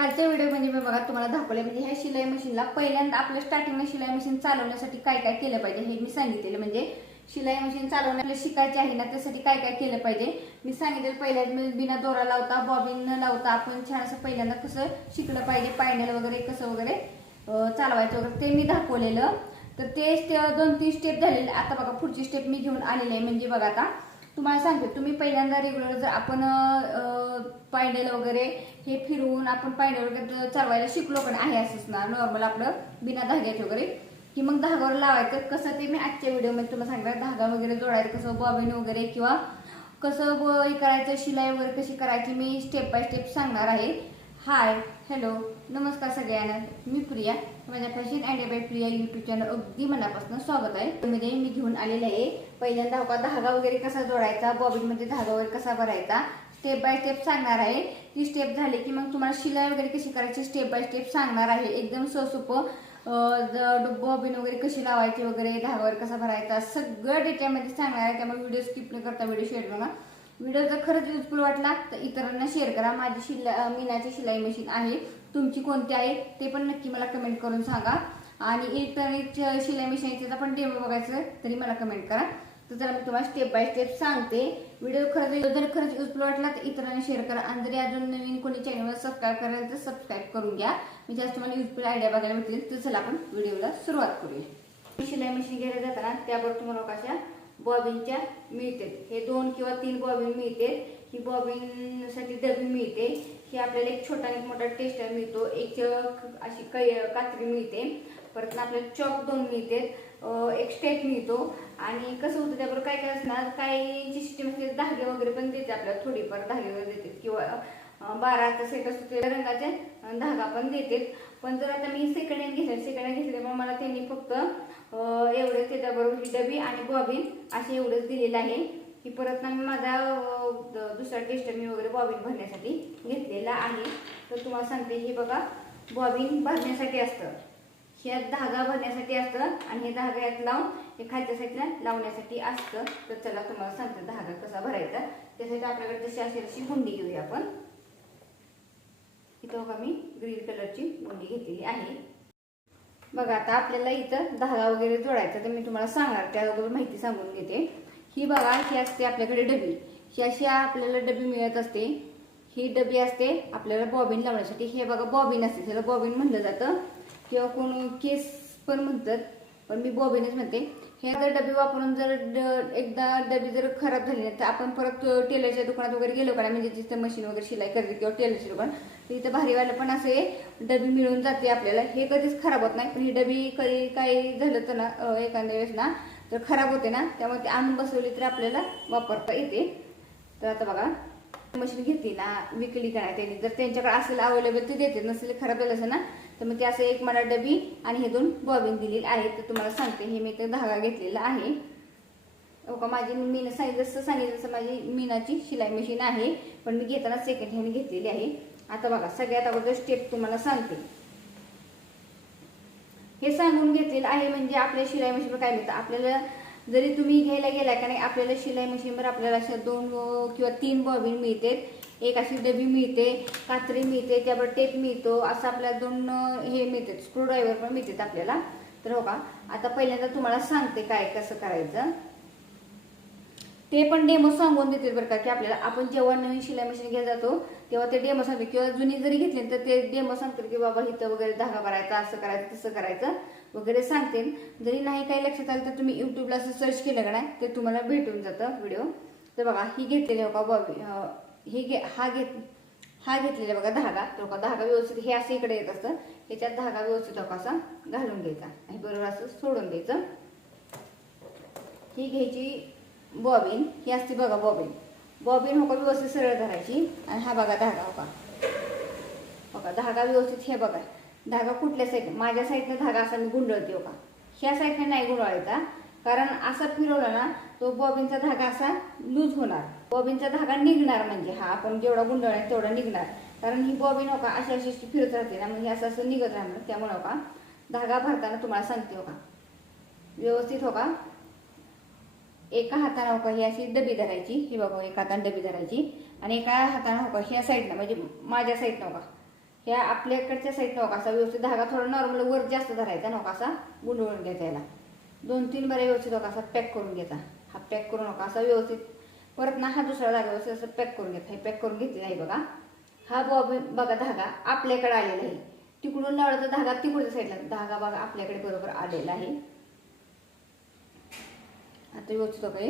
कालच्या व्हिडिओमध्ये मी बघा तुम्हाला दाखवले म्हणजे ह्या शिलाई मशीनला पहिल्यांदा आपल्या स्टार्टिंगला शिलाई मशीन चालवण्यासाठी काय काय केलं पाहिजे हे मी सांगितलेलं. म्हणजे शिलाई मशीन चालवण्याला शिकायची आहे ना त्यासाठी काय काय केलं पाहिजे मी सांगितलेलं. पहिल्यांदा बिना दोरा लावता बॉबिन न लावता आपण छान असं पहिल्यांदा कसं शिकलं पाहिजे, पायनल वगैरे कसं वगैरे चालवायचं वगैरे ते मी दाखवलेलं. तर ते 2-3 स्टेप झालेले. आता बघा पुढची स्टेप मी घेऊन आलेली आहे. म्हणजे बघा आता तुम्हाला सांगते, तुम्ही पहिल्यांदा रेग्युलर जर आपण पायडल वगैरे हे फिरवून आपण पायडल वगैरे चालवायला शिकलो पण आहे असंच ना नॉर्मल आपलं बिना धाग्याचे वगैरे की मग धागावर लावायचं कसं ते मी आजच्या व्हिडिओमध्ये तुम्हाला सांगणार. धागा वगैरे जोडायचं कसं, बॉबिन वगैरे किंवा कसं हे करायचं, शिलाई वगैरे कशी करायची मी स्टेप बाय स्टेप सांगणार आहे. हाय, हॅलो, नमस्कार सगळ्यांना. मी प्रिया, माझ्या fashion and by Priya YouTube channel अगदी मनापासून स्वागत आहे. त्यामध्ये मी घेऊन आलेले आहे पहिल्यांदा धागा वगैरे कसा जोडायचा, बॉबिन मध्ये धागा वगैरे कसा भरायचा स्टेप बाय स्टेप सांगणार आहे. ती स्टेप झाली की मग तुम्हाला शिलाई वगैरे कशी करायची स्टेप बाय स्टेप सांगणार आहे. एकदम सोपं बॉबिन वगैरे कशी लावायची वगैरे धागावर कसा भरायचा सगळं डिटेलमध्ये सांगणार आहे. त्यामुळे व्हिडिओ स्किप न करता व्हिडिओ शेअर करा. व्हिडिओ जर खरंच युजफुल वाटला तर इतरांना शेअर करा. माझी मीनाची शिलाई मशीन आहे, तुमची कोणती आहे ते पण नक्की मला कमेंट करून सांगा. आणि इलेक्ट्रॉनिक शिलाई मशीनचा पण डेमो बघायचं तरी मला कमेंट करा. तर जरा मी तुम्हाला स्टेप बाय स्टेप सांगते. व्हिडिओ खरंच युजफुल वाटला तर इतरांना शेअर करा. आणि जरी अजून नवीन कोणी चॅनलवर सबस्क्राईब करायला तर सबस्क्राईब करून घ्या. मी जास्त तुम्हाला युजफुल आयडिया बघायला भेटतील. तर चला आपण व्हिडिओला सुरुवात करूया. शिलाई मशीन घ्यायला जाताना त्यावर तुम्हाला कशा बॉबिनच्या मिळते, हे 2 किंवा 3 बॉबिन मिळते. ही बॉबिन साठी डबी मिळते. ही आपल्याला एक छोटा आणि मोठा टेस्टर मिळतो, एक अशी कात्री मिळते. परत आपल्याला चॉक 2 मिळते, एक स्टेप मिळतो. आणि कसं होतं त्याबरोबर काय काय असणार काही सिस्टीम धागे वगैरे पण देते आपल्याला, थोडीफार धागे वगैरे देते किंवा 12 सेट असतो रंगाचे धागा पण देते. पण जर आता मी सेकंड हँड घेतल्यामुळे मला त्यांनी फक्त एवढे त्याच्याबरोबर ही डबी आणि बॉबिन असे एवढंच दिलेलं आहे. की परत मी माझा दुसरा टेस्टर मी वगैरे बॉबिन भरण्यासाठी घेतलेला आहे. तर तुम्हाला सांगते, हे बघा बॉबिन भरण्यासाठी असतं, ह्यात धागा भरण्यासाठी असतं आणि हे धागा यात लावून हे खालच्या साईडला लावण्यासाठी असतं. तर चला तुम्हाला सांगते धागा कसा भरायचा. त्यासाठी आपल्याकडे जशी असेल अशी गुंडी घेऊया आपण. इथं बघा मी ग्रीन कलरची गुंडी घेतलेली आहे. बघा आता आपल्याला इथं धागा वगैरे जोडायचा तर मी तुम्हाला सांगणार, त्याबरोबर माहिती सांगून घेते. ही बघा ही असते आपल्याकडे डबी, ही अशी आपल्याला डबी मिळत असते. ही डबी असते आपल्याला बॉबिन लावण्यासाठी. हे बघा बॉबिन असते, त्याला बॉबिन म्हणलं जातं किंवा कोण केस पण म्हणतात, पण मी बॉबिनच म्हणते. हे जर डबी वापरून जर एकदा डबी जर खराब झाली नाही तर आपण परत टेलरच्या दुकानात वगैरे गेलो का, म्हणजे जिथं मशीन वगैरे शिलाई करते किंवा टेलरचे दुकान तर इथं भारीवाला पण असे डबी मिळून जाते आपल्याला. हे कधीच खराब होत नाही, पण ही डबी कधी काही झालं तर ना एखाद्या वेळेस ना तर खराब होते ना, त्यामुळे ते आणून बसवली तर आपल्याला वापरता येते. तर आता बघा मशीन घेतली ना विकली का नाही त्यांनी, जर त्यांच्याकडे असेल अवेलेबल ते देते, नसेल खराब झालं असेल ना तर मग ते असं एक मला डबी आणि हे 2 बॉबिन दिलेली आहे. तर तुम्हाला सांगते हे मी तर धागा घेतलेला आहे. का माझी मीनं सांगितलं जसं माझी मीनाची शिलाई मशीन आहे, पण मी घेताना सेकंड हँड घेतलेली आहे. आता बघा सगळ्यात अगोदर स्टेप तुम्हाला सांगते. हे सांगून घेतलेलं आहे म्हणजे आपल्या शिलाई मशीनवर काय मिळतं आपल्याला. जरी तुम्ही घ्यायला गेला का नाही आपल्याला शिलाई मशीनवर आपल्याला अशा 2 किंवा 3 बॉबिन मिळते, एक अशी डबी मिळते, कात्री मिळते, त्यावर टेप मिळतो, असं आपल्याला 2 हे मिळतात, स्क्रू ड्रायव्हर पण मिळतात आपल्याला. तर हो का आता पहिल्यांदा तुम्हाला सांगते काय कसं करायचं ते पण डेमो सांगून देते बरं का. की आपल्याला आपण जेव्हा नवीन शिलाई मशीन घ्यायला जातो तेव्हा ते डेमो सांगते, किंवा जुनी जरी घेतली तर ते डेमो सांगते की बाबा इथं वगैरे धागा भरायचा, असं करायचं तसं करायचं वगैरे सांगते. जरी नाही काही लक्षात आलं तर तुम्ही युट्यूबला असं सर्च केलं का नाही ते तुम्हाला भेटून जातं व्हिडिओ. तर बघा ही घेतलेली बघा बॉबी, हा घेतलेला बघा धागा. तो का धागा व्यवस्थित हे असं इकडे येत असतं, ह्याच्यात धागा व्यवस्थित असा घालून घ्यायचा आणि बरोबर असं सोडून द्यायचं. ही घ्यायची बॉबिन, ही असते बघा बॉबिन हो का व्यवस्थित सरळ धरायची. आणि हा बघा धागा हो का धागा व्यवस्थित, हे बघा धागा कुठल्या साईड, माझ्या साईडनं धागा असा मी गुंडळते हो का, ह्या साईडने नाही गुंडळायचा, कारण असा फिरवला ना तो बॉबिनचा धागा असा लूज होणार, बॉबिनचा धागा निघणार. म्हणजे हा आपण जेवढा गुंडळणार तेवढा निघणार, कारण ही बॉबिन हो का अशी अशी फिरत राहते ना, म्हणजे असं निघत राहणार. त्यामुळे हो का धागा भरताना तुम्हाला सांगते हो का व्यवस्थित हो का एका हाताने हो का ही अशी डबी धरायची, ही बघा एका हाताने डबी धरायची आणि एका हाताने हो का ह्या साईडला म्हणजे माझ्या साईडनं हो का ह्या आपल्याकडच्या साईडला नका असा व्यवस्थित धागा थोडा नॉर्मल वर जास्त धरायचा नका असा गुंडळून घ्यायचा याला 2-3 बरे व्यवस्थित नका असा पॅक करून घ्यायचा हा पॅक करू नका असा व्यवस्थित परत ना हा दुसरा धागा व्यवस्थित असं पॅक करून घ्यायचा हे पॅक करून घेतलेला आहे बघा हा बॉबिन बघा धागा आपल्याकडे आलेला आहे तिकडून लावला तर धागा तिकडच्या साईडला धागा बघा आपल्याकडे बरोबर आलेला आहे आता व्यवस्थित बघा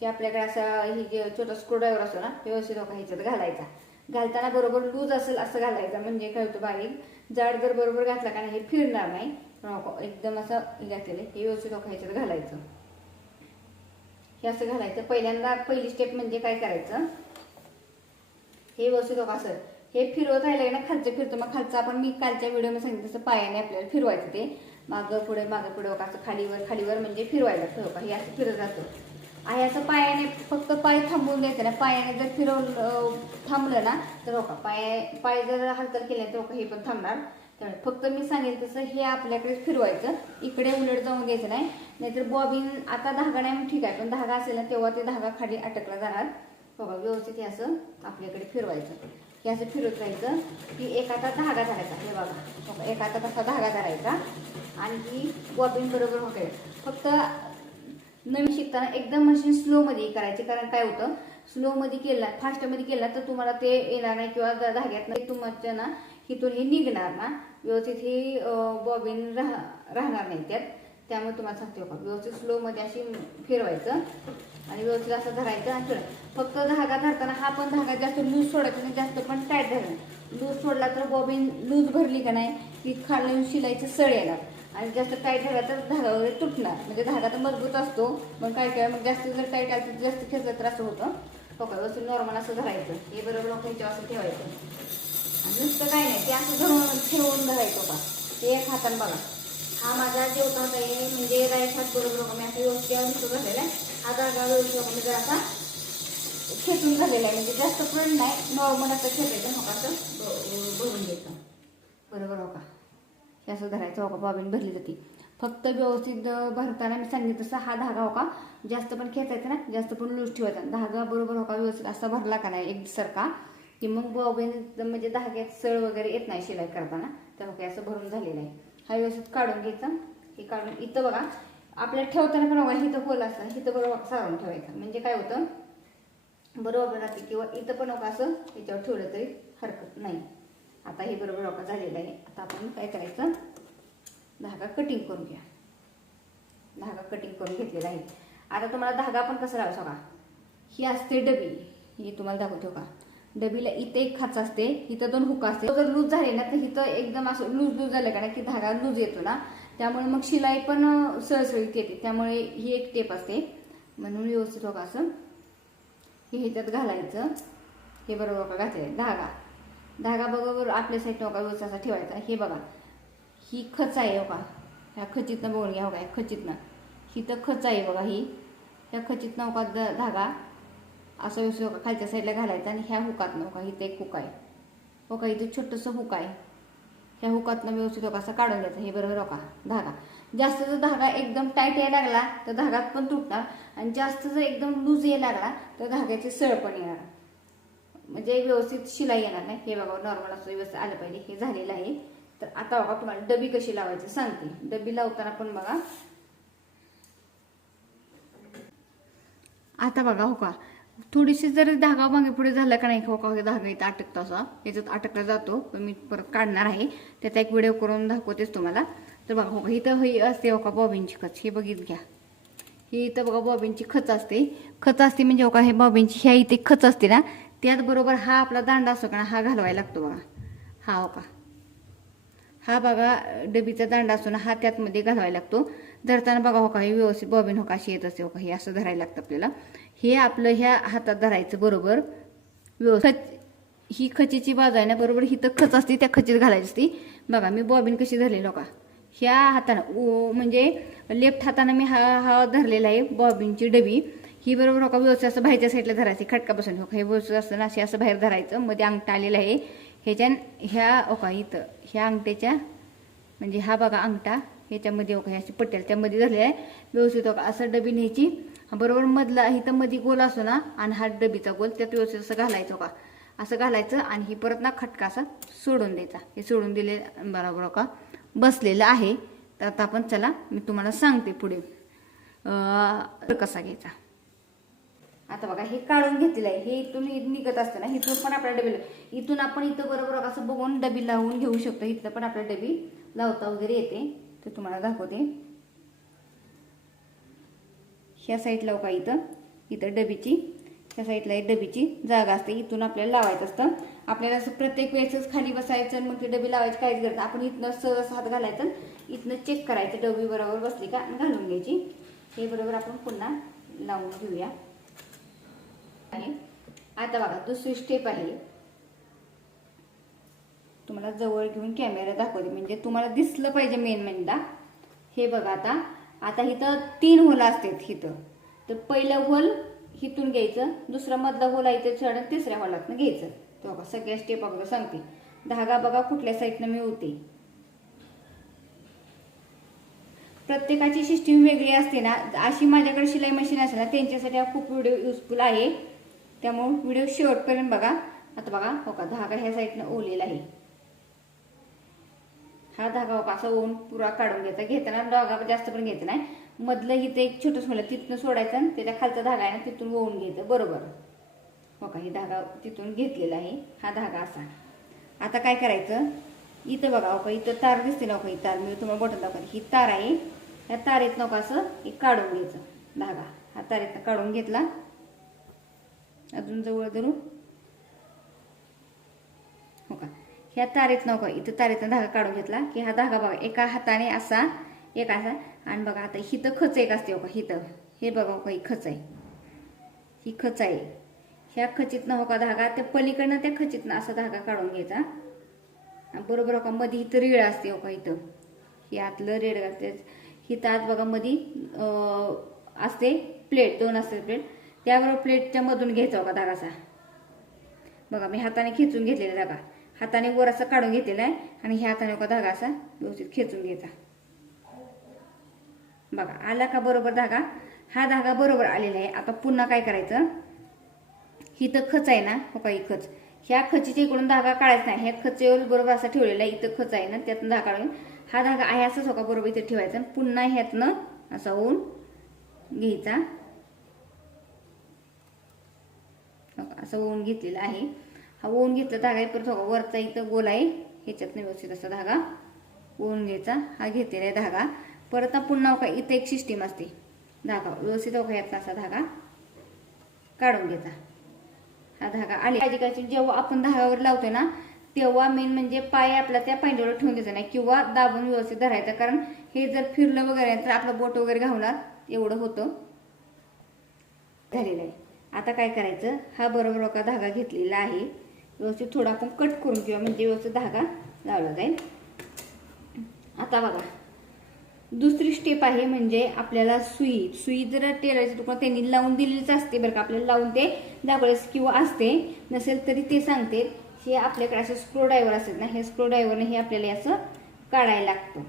हे आपल्याकडे असा ही जे छोटा स्क्रूड्रायव्हर असतो ना व्यवस्थित बघा ह्याच्यात घालायचा घालताना बरोबर लूज असेल असं घालायचं म्हणजे काय होतं बारीक जाड जर बरोबर घातला का नाही हे फिरणार नाही एकदम असं घातलेलं हे व्यवस्थित बघा ह्याच्यात घालायचं हे असं घालायचं पहिल्यांदा पहिली स्टेप म्हणजे काय करायचं हे व्यवस्थित बघा असं हे फिरवत राहिलं ना खालचं फिरतं मग खालचं आपण मी कालच्या व्हिडिओमध्ये सांगितलं तसं पायाने आपल्याला फिरवायचं ते मागं पुढे बघा असं खालीवर म्हणजे फिरवायला लागतं हे असं फिरत राहतं आहे असं पायाने फक्त पाय थांबवून द्यायचं ना पायाने जर फिरवलं थांबलं ना तर बघा पाय जर हालचाल केली तर हे पण थांबणार त्यामुळे फक्त मी सांगेल तसं हे आपल्याकडे फिरवायचं इकडे उलट जाऊन द्यायचं नाही नाहीतर बॉबिन आता धागा नाही ठीक आहे पण धागा असेल ना तेव्हा ते धागा खाली अटकला जाणार बघा व्यवस्थित हे असं आपल्याकडे फिरवायचं हे असं फिरवत राहायचं की एक आता धागा धरायचा हे बघा एक आता तसा धागा धरायचा आणि ही बॉबिन बरोबर होते फक्त नवीन शिकताना एकदम मशीन स्लोमध्ये करायची कारण काय होतं स्लोमध्ये केला फास्टमध्ये केला तर तुम्हाला ते येणार नाही किंवा धाग्यात नाही तुमच्या ना हिथून हे निघणार ना व्यवस्थित ही बॉबिन राहणार नाही त्यामुळे तुम्हाला सांगते बघा व्यवस्थित स्लोमध्ये अशी फिरवायचं आणि व्यवस्थित असं धरायचं आणि फक्त धागा धरताना हा पण धागा जास्त लूज सोडायचा नाही जास्त पण टाईट धरायचा लूज सोडला तर बॉबिन लूज भरली का नाही ती खालून शिलाईचं सळ येणार आणि जास्त टाईट झाला तर धागा वगैरे तुटणार म्हणजे धागा तर मजबूत असतो पण काय मग जास्त जर टाईट आलं तर जास्त खेचलं तर असं होतं बघा व्यवस्थित नॉर्मल असं धरायचं हे बरोबर ह्याच्यावर असं ठेवायचं आणि नुसतं काय नाही ते असं धरून फिरवून धरायचं बघा ते एक हातानं बघा हा माझा जेवता होता म्हणजे राईट हात बरोबर मी असं व्यवस्थित नुसतं झालेला आहे हा धागा व्यवस्थित म्हणजे असा खेचून झालेला आहे म्हणजे जास्त पण नाही नॉर्मल असं खेचायचं हो असं भरून घ्यायचं बरोबर हो का हे असं धरायचं हो का बॉबिन भरली जाते फक्त व्यवस्थित भरताना मी सांगितलं तसं हा धागा हो का जास्त पण खेचायचा ना जास्त पण लूज ठेवायचा धागा बरोबर हो का व्यवस्थित असा भरला का नाही एकसारखा की मग बॉबिन म्हणजे धाग्यात सळ वगैरे येत नाही शिलाई करताना तर हो असं भरून झालेलं आहे हा व्यवस्थित काढून घ्यायचा हे काढून इथं बघा आपल्याला ठेवताना पण बघा इथं होल असतं इथं बरोबर सारून ठेवायचं म्हणजे काय होतं बरोबर राहते किंवा इथं पण बघा असं याच्यावर ठेवलं तरी हरकत नाही आता हे बरोबर बघा झालेलं आहे आता आपण काय करायचं धागा कटिंग करून घ्या धागा कटिंग करून घेतलेला आहे आता तुम्हाला धागा पण कसा लावायचा बघा ही असते डबी ही तुम्हाला दाखवतो का डबीला इथे एक खाच असते इथं 2 हुका असते जर लूज झाले ना तर इथं एकदम असं लूज झालं का ना की धागा लूज येतो ना त्यामुळे मग शिलाई पण सळसळीत येते त्यामुळे ही एक टेप असते म्हणून व्यवस्थित बघा असं हे ह्याच्यात घालायचं हे बरोबर बघा घातले धागा बरोबर आपल्या साईड बघा व्यवस्थित असा ठेवायचा हे बघा ही खच आहे बघा ह्या खचीतनं बघून घ्या बघा ह्या खचीतनं ही तर खच आहे बघा ही ह्या खचीतनं बघा धागा असं व्यवस्थित बघा खालच्या साईडला घालायचा आणि ह्या हुकातनं बघा इथं एक हुक आहे बघा इथं छोटंसं हुक आहे ह्या हुकातनं व्यवस्थित बघा असं काढून घ्यायचं हे बरोबर बघा धागा जास्त जर धागा एकदम टाईट यायला लागला तर धागात पण तुटणार आणि जास्त जर एकदम लूज यायला लागला तर धाग्याची सळ पण येणार म्हणजे व्यवस्थित शिलाई येणार नाही हे बघा नॉर्मल असं व्यवस्थित आलं पाहिजे हे झालेलं आहे तर आता बघा तुम्हाला डबी कशी लावायची सांगते डबी लावताना पण बघा आता बघा हो का थोडीशी जरी धागा मागे पुढे झाला का नाही हो का धागा इथं अटकतो असा याच्यात अटकला जातो पण मी परत काढणार आहे त्याचा एक व्हिडिओ करून दाखवतेच तुम्हाला तर बघा हो का इथं ही असते हो का बॉबिनची खच हे बघित घ्या ही इथं बघा बॉबिनची खच असते म्हणजे हो का हे बॉबिनची ह्या इथे खच असते ना त्यात बरोबर हा आपला दांडा असतो का हा घालवायला लागतो बघा हा हो का हा बघा डबीचा दांडा असतो ना हा त्यातमध्ये घालवायला लागतो धरताना बघा हो का हे व्यवस्थित बॉबिन हो का अशी येत असते हो का हे असं धरायला लागतं आपल्याला हे आपलं ह्या हातात धरायचं बरोबर व्यवस्थित ही खचीची बाजू आहे ना बरोबर ही तर खच असते त्या खचीत घालायची असते बघा मी बॉबिन कशी धरली हो का ह्या हातानं म्हणजे लेफ्ट हातानं मी हा धरलेला आहे बॉबिनची डबी ही बरोबर हो का व्यवस्थित असं बाहेरच्या साईडला धरायची खटका बसून हो का हे व्यवस्थित असतं ना असं बाहेर धरायचं मध्ये अंगठा आलेला आहे ह्या हो का इथं ह्या अंगठ्याच्या म्हणजे हा बघा अंगठा ह्याच्यामध्ये हो का ह्याची पट्ट्याला त्यामध्ये धरलेला आहे व्यवस्थित हो का असं डबी न्यायची बरोबर मधला इथं मध्ये गोल असतो ना आणि हा डबीचा गोल त्यात व्यवस्थित असं घालायचं हो का असं घालायचं आणि हे परत ना खटका असा सोडून द्यायचा. हे सोडून दिले बरोबर का बसलेलं आहे. तर आता आपण चला मी तुम्हाला सांगते पुढे कसा घ्यायचा. आता बघा हे काढून घेतलेलं आहे. हे इथून निघत असतं ना, इथून पण आपल्याला डबी इथून आपण इथं बरोबर असं बघून डबी लावून घेऊ शकतो. इथं पण आपल्याला डबी लावता वगैरे येते. ते तुम्हाला दाखवते. ह्या साईडला का इथं डबीची ह्या साईडला एक डबीची जागा असते. इथून आपल्याला लावायचं असतं. आपल्याला असं प्रत्येक वेळेसच खाली बसायचं मग ती डबी लावायची काहीच गरज नाही. आपण इथनं सहज हात घालायचं, इथनं चेक करायचं डबी बरोबर बसली का आणि घालून घ्यायची. हे बरोबर आपण पुन्हा लावून घेऊया. आता बघा दुसरी स्टेप आहे. तुम्हाला जवळ घेऊन कॅमेरा दाखवते म्हणजे तुम्हाला दिसलं पाहिजे मेन म्हणजे. हे बघा आता इथं 3 होल असतात इथं. तर पहिलं होल इथून घ्यायचं, दुसरा मधला होल आहे ते चढ, तिसऱ्या होलातनं घ्यायचं. तो बघा सगळ्या स्टेप अगोदर सांगते. धागा बघा कुठल्या साईडनं मिळवते. प्रत्येकाची सिस्टीम वेगळी असते ना. अशी माझ्याकडे शिलाई मशीन असेल ना त्यांच्यासाठी हा खूप व्हिडिओ युजफुल आहे. त्यामुळे व्हिडिओ शेवटपर्यंत बघा. आता बघा हो का धागा ह्या साईडनं ओलेला आहे. हा धागा असा ओवून पुरा काढून घ्यायचा. घेताना धागा जास्त पण घ्यायचा नाही. मधलं इथं एक छोटंसं मला तिथनं सोडायचं आणि त्याच्या खालचा धागा आहे ना तिथून ओवून घ्यायचं बरोबर. हो का ही धागा तिथून घेतलेला आहे. हा धागा असा. आता काय करायचं इथं बघा हो का इथं तार दिसते ना. ही तार मी तुम्हाला बटन दाखवते. ही तार आहे. ह्या तारेत नका असं एक काढून घ्यायचं धागा. हा तारेतनं काढून घेतला. अजून जवळ धरू हो का ह्या तारेत नका इथं तारेतनं धागा काढून घेतला की हा धागा बघा एका हाताने असा एक असा. आणि बघा आता हिथं खच एक असते हो का हिथं. हे बघा हो का ही खच आहे. ही खच आहे. ह्या खचीतनं हो का धागा त्या पलीकडनं त्या खचीतनं असा धागा काढून घ्यायचा. बरोबर हो का मध्ये इथं रेड असते हो का इथं. हे आतलं रेड असते. हिथं आत बघा मध्ये असते प्लेट 2 असते प्लेट. त्याबरोबर प्लेटच्या मधून घ्यायचा हो का धागा असा. बघा मी हाताने खेचून घेतलेला धागा. हाताने वर असं काढून घेतलेला आहे आणि ह्या हाताने का धागा असा व्यवस्थित खेचून घ्यायचा. बघा आला का बरोबर धागा. हा धागा बरोबर आलेला आहे. आता पुन्हा काय करायचं ही तर खच आहे ना हो का ही खच. ह्या खचीच्या इकडून धागा काढायचा नाही. ह्या खचेवर बरोबर असा ठेवलेला आहे. इथं खच आहे ना त्यातून धागा काढून हा धागा आहे असंच हो का बरोबर इथे ठेवायचा. पुन्हा ह्यातनं असा ओवून घ्यायचा. असं ओवून घेतलेला आहे. हा ओवून घेतला धागा आहे. परत हो वरचा इथं गोल आहे ह्याच्यातनं व्यवस्थित असा धागा ओवून घ्यायचा. हा घेतलेला आहे धागा. परत पुन्हा हो का इथं एक सिस्टीम असते. धागा व्यवस्थित हो का ह्यातला असा धागा काढून घ्यायचा. हा धागा आली काळजी करायची. जेव्हा आपण धागावर लावतोय ना तेव्हा मेन म्हणजे पाय आपला त्या पायंड्यावर ठेवून द्यायचा नाही किंवा दाबून व्यवस्थित धरायचं. कारण हे जर फिरलं वगैरे तर आपलं बोट वगैरे घावणार एवढं होतं झालेलं आहे. आता काय करायचं हा बरोबर का धागा घेतलेला आहे. व्यवस्थित थोडा आपण कट करून किंवा म्हणजे व्यवस्थित धागा लावला जाईल. आता बघा दुसरी स्टेप आहे म्हणजे आपल्याला सुई जर टेलरच्या दुकानात त्यांनी लावून दिलेलीच असते बरं का. आपल्याला लावून ते दाखवलेच किंवा असते नसेल तरी ते सांगते. हे आपल्याकडे असं स्क्रू ड्रायव्हर असतात ना हे स्क्रू ड्रायव्हरने हे आपल्याला असं काढायला लागतं.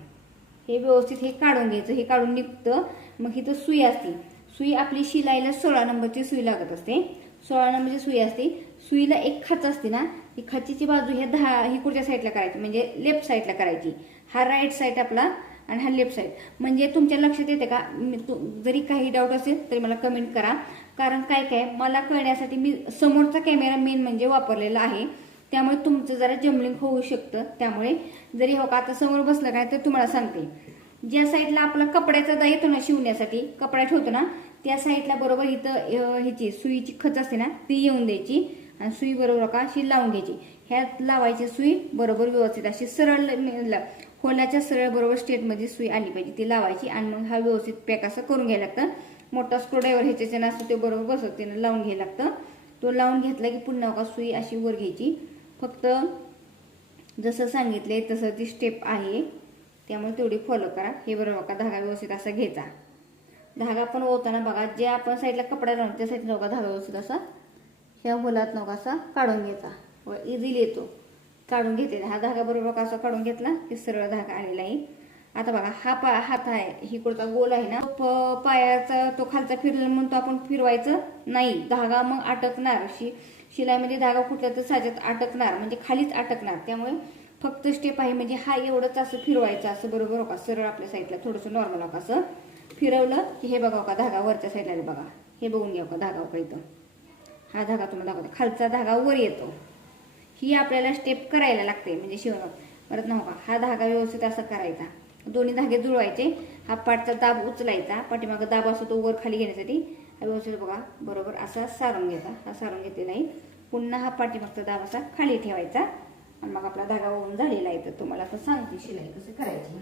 हे व्यवस्थित हे काढून घ्यायचं. हे काढून निघतं. मग इथं सुई असते. सुई आपली शिलाईला 16 नंबरची सुई लागत असते. 16 नंबरची सुई असते. सुईला एक खाच असते ना ही खाचीची बाजू ह्या ही कुठच्या साईडला करायची म्हणजे लेफ्ट साईडला करायची. हा राईट साईड आपला आणि हा लेफ्ट साईड. म्हणजे तुमच्या लक्षात येते का जरी काही डाऊट असेल तरी मला कमेंट करा. कारण काय मला कळण्यासाठी मी समोरचा कॅमेरा मेन म्हणजे वापरलेला आहे. त्यामुळे तुमचं जरा जमलिंग होऊ शकतं. त्यामुळे जरी हो का आता समोर बसलं काय तर तुम्हाला सांगते ज्या साईडला आपला कपड्याचा दा येतो ना शिवण्यासाठी कपडा ठेवतो ना त्या साईडला बरोबर इथं ह्याची सुईची खच असते ना ती येऊन द्यायची आणि सुई बरोबर का अशी लावून घ्यायची. ह्यात लावायची सुई बरोबर व्यवस्थित अशी सरळ होलाच्या सरळ बरोबर स्ट्रेटमध्ये सुई आली पाहिजे ती लावायची. आणि मग हा व्यवस्थित पॅक असं करून घ्यायला लागतं. मोठा स्क्रू ड्रायव्हर ह्याच्याचे नसतो ते बरोबर बसत त्यानं लावून घ्यायला लागतं. तो लावून घेतला की पुन्हा का सुई अशी वर घ्यायची. फक्त जसं सांगितलंय तसं ती स्टेप आहे त्यामुळे तेवढी फॉलो करा. हे बरोबर का धागा व्यवस्थित असा घ्यायचा. धागा पण ओवताना बघा जे आपण साईडला कपडा लावतो त्या साईडला नका धागा व्यवस्थित असा ह्या होलात नका असा काढून घ्यायचा. व इझिली येतो काढून घेतलेला. हा धागा बरोबर का असा काढून घेतला की सरळ धागा आलेला आहे. आता बघा हा हात आहे ही कुठचा गोल आहे ना पायाचा तो खालचा फिरला म्हणून तो आपण फिरवायचं नाही. धागा मग अटकणार अशी शिलाईमध्ये धागा कुठल्या तर साच्यात अटकणार, म्हणजे खालीच अटकणार. त्यामुळे फक्त स्टेप आहे म्हणजे हा एवढंच असं फिरवायचं असं, बरोबर हो का, सरळ आपल्या साईडला थोडंसं नॉर्मल हो का असं फिरवलं की हे बघा का धागा वरच्या साईडला बघा, हे बघून घ्या का धागा का इथं, हा धागा तुम्हाला दाखवते, खालचा धागा वर येतो. ही आपल्याला स्टेप करायला लागते म्हणजे शिवण. परत ना हो का, हा धागा व्यवस्थित असा करायचा, दोन्ही धागे जुळवायचे, हा पाठचा दाब उचलायचा, पाठीमागं दाब असतो तो वर खाली घेण्यासाठी व्यवस्थित बघा बरोबर असा सारून घ्यायचा. हा सारून घेतलेला आहे. पुन्हा हा पाठीमागचा दाब असा खाली ठेवायचा आणि मग आपला धागा होऊन झालेला आहे. तर तुम्हाला आता सांगते शिलाई कशी करायची.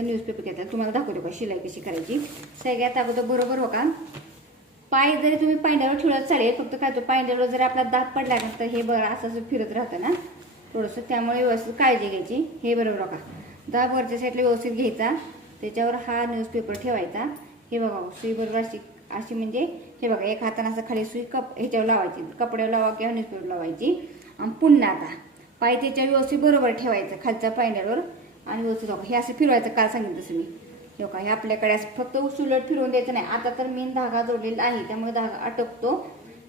न्यूजपेपर घेतला तुम्हाला दाखवते का शिलाई कशी करायची. सगळ्यात अगोदर बरोबर हो का, पाय जरी तुम्ही पायंड्यावर ठेवलं चालेल, फक्त काय तो पायंड्यावर जर आपला दाब पडला ना तर हे बरं असं असं फिरत राहतं ना थोडंसं, त्यामुळे व्यवस्थित काळजी घ्यायची. हे बरोबर हो का, दाब वरच्या साईडला व्यवस्थित घ्यायचा, त्याच्यावर हा न्यूजपेपर ठेवायचा. हे बघा सुई बरोबर अशी अशी म्हणजे हे बघा एक हाताने असं खाली सुई ह्याच्यावर लावायची, कपड्यावर लावा किंवा न्यूजपेपर लावायची. आणि पुन्हा आता पाय त्याच्या व्यवस्थित बरोबर ठेवायचं खालच्या पायंड्यावर आणि व्यवस्थित बघा हे असं फिरवायचं. काल सांगितलं तसं मी हो का, हे आपल्याकडे असं फक्त सुलट फिरवून द्यायचं नाही. आता तर मेन धागा जोडलेला आहे त्यामुळे धागा अटकतो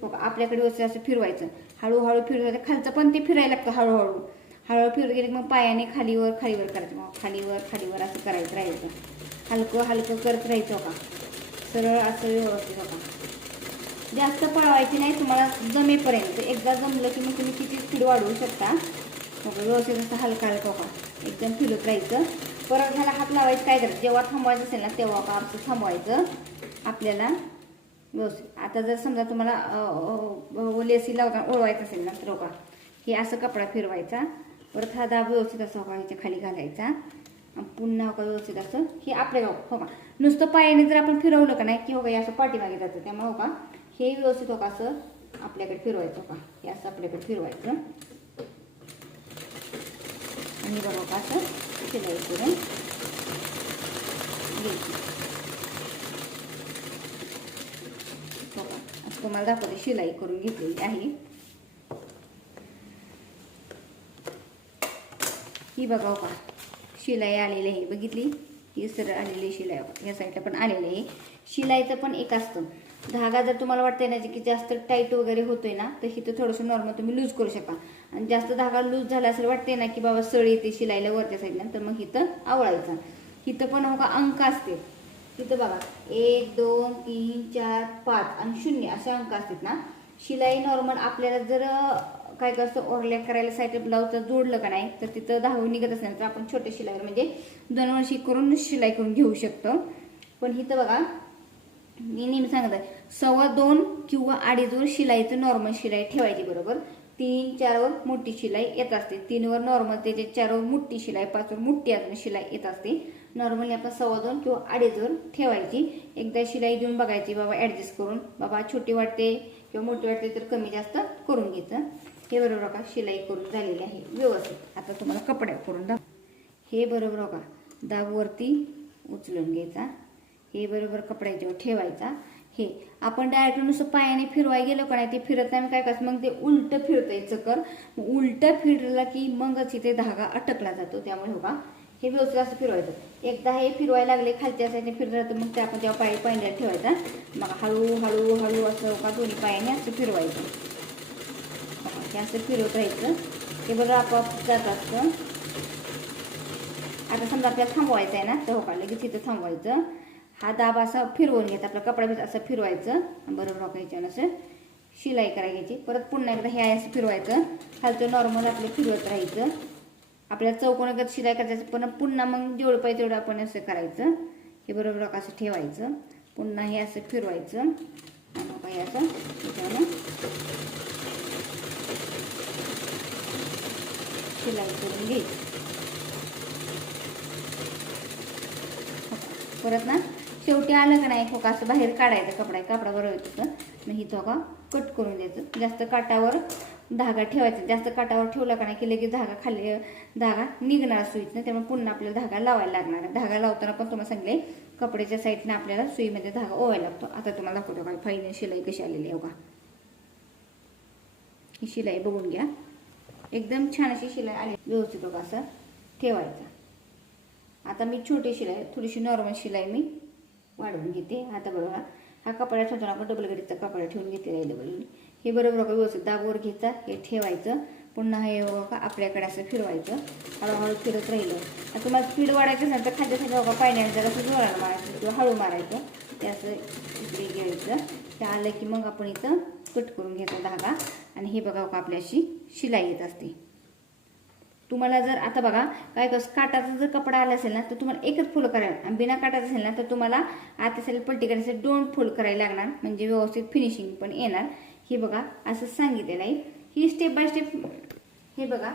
बघा, आपल्याकडे व्यवस्थित असं फिरवायचं, हळूहळू फिरवायचं. खालचं पण ते फिरायला लागतं हळूहळू, हळूहळू फिरत गेले मग पायाने खालीवर खालीवर करायचं, मग खालीवर खालीवर असं करायचं राहायचं, हलकं हलकं करत राहायचं का, सरळ असं व्यवस्थित बघा. जास्त पळवायची नाही, तुम्हाला जमेपर्यंत. एकदा जमलं की मग तुम्ही किती स्पीड वाढवू शकता. व्यवस्थित असं हलका हलका का एकदम फिरत राहायचं. परत ह्याला हात लावायचं काय करायचं, जेव्हा थांबवायचं असेल ना तेव्हा का असं थांबवायचं आपल्याला व्यवस्थित. आता जर समजा तुम्हाला लेसी लावता ओळवायचं असेल ना तर का हे असं कपडा फिरवायचा, परत हा दाब व्यवस्थित असं का ह्याच्या खाली घालायचा, पुन्हा का व्यवस्थित असं हे आपल्या हो का. नुसतं पायाने जर आपण फिरवलं का नाही की हो का हे असं पाठीमागे जातं, त्यामुळे हो का हे व्यवस्थित हो का असं आपल्याकडे फिरवायचं का, हे असं आपल्याकडे फिरवायचं आणि बघा का असं शिलाई करून घ्यायची. बघा असं तुम्हाला दाखवते शिलाई करून घेतलेली आहे. ही बघा का शिलाई आलेली आहे, बघितली ही सरळ आलेली शिलाई, या साईडला पण आलेली आहे. शिलाईचं पण एक असतं, धागा जर तुम्हाला वाटतंय ना की जास्त टाईट वगैरे होतोय ना तर इथं थोडंसं नॉर्मल तुम्ही लूज करू शकता. आणि जास्त धागा लूज झाला असेल वाटते ना की बाबा सळ येते शिलाईला वरच्या साईडला, तर मग इथं आवळायचं. इथं पण हो का अंक असते, तिथं बघा 1 2 3 4 5 आणि 0 असे अंक असतात ना. शिलाई नॉर्मल आपल्याला जर काय कसं ओरल्या करायला साईड ब्लाऊज जोडलं का नाही तर तिथं धागा निघत असेल तर आपण छोट्या शिलाईवर म्हणजे 2 वर्षी करून शिलाई करून घेऊ शकतो. पण इथं बघा मी नेहमी सांगत आहे 2.25 किंवा 2.5 वर शिलाईचं नॉर्मल शिलाई ठेवायची बरोबर. 3 4 वर मोठी शिलाई येत असते, 3 वर नॉर्मल, त्याच्या 4 वर मोठी शिलाई, 5 वर मोठी अजून शिलाई येत असते. नॉर्मली आपण 2.25 किंवा 2.5 वर ठेवायची. एकदा शिलाई देऊन बघायची बाबा ऍडजस्ट करून, बाबा छोटी वाटते किंवा मोठी वाटते तर कमी जास्त करून घ्यायचं. हे बरोबर का शिलाई करून झालेली आहे व्यवस्थित. आता तुम्हाला कपड्या करून दाखव. हे बरोबर का दाब वरती उचलून घ्यायचा, हे बरोबर कपड्याच्यावर ठेवायचा. हे आपण डायरेक्ट नुसतं पायाने फिरवाय गेलो का नाही ते फिरत नाही, काय करायचं मग ते उलट फिरतंय चक्कर, उलट फिरला की मगच इथे धागा अटकला जातो. त्यामुळे हो का हे व्यवस्थित असं फिरवायचं. एकदा हे फिरवायला लागले खालच्या साईडने फिरत राहतं मग ते आपण तेव्हा पायंड्याला ठेवायचा, मग हळू हळू हळू असं का दोन्ही पायाने असं फिरवायचं. हे असं फिरवत राहायचं, हे बरोबर आपोआप जात असतं. आता समजा आपल्याला थांबवायचं आहे ना तर हो का लगेच इथं थांबवायचं, हा दाब असा फिरवून घ्यायचा, आपला कपडा बी असं फिरवायचं बरोबर का ह्याच्यानं असं शिलाई करायची. परत पुन्हा एकदा हे असं फिरवायचं, खालचं नॉर्मल आपलं फिरवत राहायचं. आपल्याला चौकोनागत शिलाई करायचं, पण पुन्हा मग जेवढं पाहिजे तेवढं आपण असं करायचं. हे बरोबर का असं ठेवायचं, पुन्हा हे असं फिरवायचं आणि हे असं ह्याच्यानं शिलाई करून घ्यायची. परत ना शेवटी आलं का नाही खोका असं बाहेर काढायचं, कपडा बरोबर येतं मग इथं का कट करून द्यायचं. जास्त काटावर धागा ठेवायचा, जास्त काटावर ठेवला का नाही की लगेच धागा निघणार सुईतनं, त्यामुळे पुन्हा आपल्याला धागा लावायला लागणार. धागा लावताना पण तुम्हाला सांगले कपड्याच्या साईडनं आपल्याला सुईमध्ये धागा ओवायला लागतो. आता तुम्हाला दाखवतो काय फाईनल शिलाई कशी आलेली आहे बघा. ही शिलाई बघून घ्या, एकदम छान अशी शिलाई आली व्यवस्थित बघा असं ठेवायचं. आता मी छोटी शिलाई थोडीशी नॉर्मल शिलाई मी वाढवून घेते. आता बरोबर हा कपडा ठेवताना आपण डबल गडीचा कपडा ठेवून घेतलेला आहे डबल. हे बरोबर बघा व्यवस्थित दाबावर घ्यायचा, हे ठेवायचं, पुन्हा हे बघा आपल्याकडे असं फिरवायचं, हळूहळू फिरत राहिलं. तुम्हाला स्पीड वाढायचं असेल तर खाद्यासाठी बघा पाण्याने जरा असं जोरानं मारायचं किंवा हळू मारायचं, ते असं इकडे घ्यायचं. ते आलं की मग आपण इथं कट करून घ्यायचा धागा आणि हे बघा आपली अशी शिलाई येत असते. तुम्हाला जर आता बघा काय काटाचा जर कपडा आला असेल ना तर तुम्हाला एकच फोल्ड करायला, आणि बिना काटाचा असेल ना तर तुम्हाला आता साईड पलटी करायचं 2 फोल्ड करायला लागणार, म्हणजे व्यवस्थित फिनिशिंग पण येणार. हे बघा असं सांगितलेलं आहे. ही स्टेप बाय स्टेप, हे बघा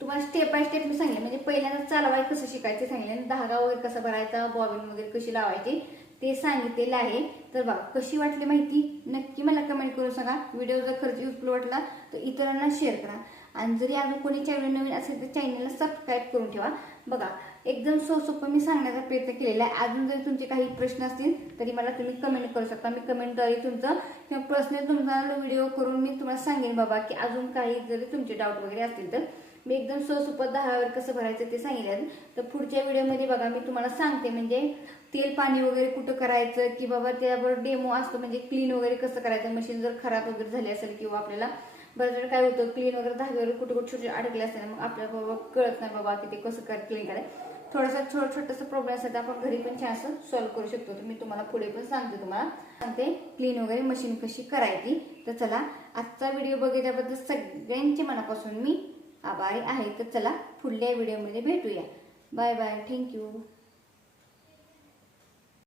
तुम्हाला स्टेप बाय स्टेप मी सांगितलं, म्हणजे पहिल्यांदा चालवाय कसं शिकायचं सांगितलं, आणि धागा वगैरे कसा भरायचा, बॉबिन वगैरे कशी लावायची ते सांगितलेलं आहे. तर बघा कशी वाटली माहिती नक्की मला कमेंट करून सांगा. व्हिडिओ जर खरंच युजफुल वाटला तर इतरांना शेअर करा, आणि जरी अजून कोणी चॅनल नवीन असेल तर चॅनलला सबस्क्राईब करून ठेवा. बघा एकदम सोपं मी सांगण्याचा प्रयत्न केलेला आहे. अजून जरी तुमचे काही प्रश्न असतील तरी मला तुम्ही कमेंट करू शकता. मी कमेंटद्वारे तुमचं किंवा पर्सनल तुमचा व्हिडिओ करून मी तुम्हाला सांगेन बाबा की अजून काही जरी तुमचे डाऊट वगैरे असतील तर. मी एकदम सोपं धागावर कसं भरायचं ते सांगितलं. तर पुढच्या व्हिडिओमध्ये बघा मी तुम्हाला सांगते, म्हणजे तेल पाणी वगैरे कुठं करायचं, की बाबा त्यावर डेमो असतो, म्हणजे क्लीन वगैरे कसं करायचं. मशीन जर खराब वगैरे झाली असेल किंवा आपल्याला बऱ्याच वेळ काय होतं क्लीन वगैरे धागे वगैरे कुठे छोटे अडकले असते, मग आपल्याला बाबा कळत नाही बाबा की ते कसं क्लीन करायचं. थोडासा छोटासा प्रॉब्लेम असेल तर आपण घरी पण छान असं सॉल्व्ह करू शकतो. तर मी तुम्हाला पुढे पण तुम्हाला सांगते क्लीन वगैरे मशीन कशी करायची. तर चला आजचा व्हिडिओ बघितल्याबद्दल सगळ्यांचे मनापासून मी आभारी आहे. तर चला पुढल्या व्हिडिओमध्ये भेटूया. Bye bye, thank you.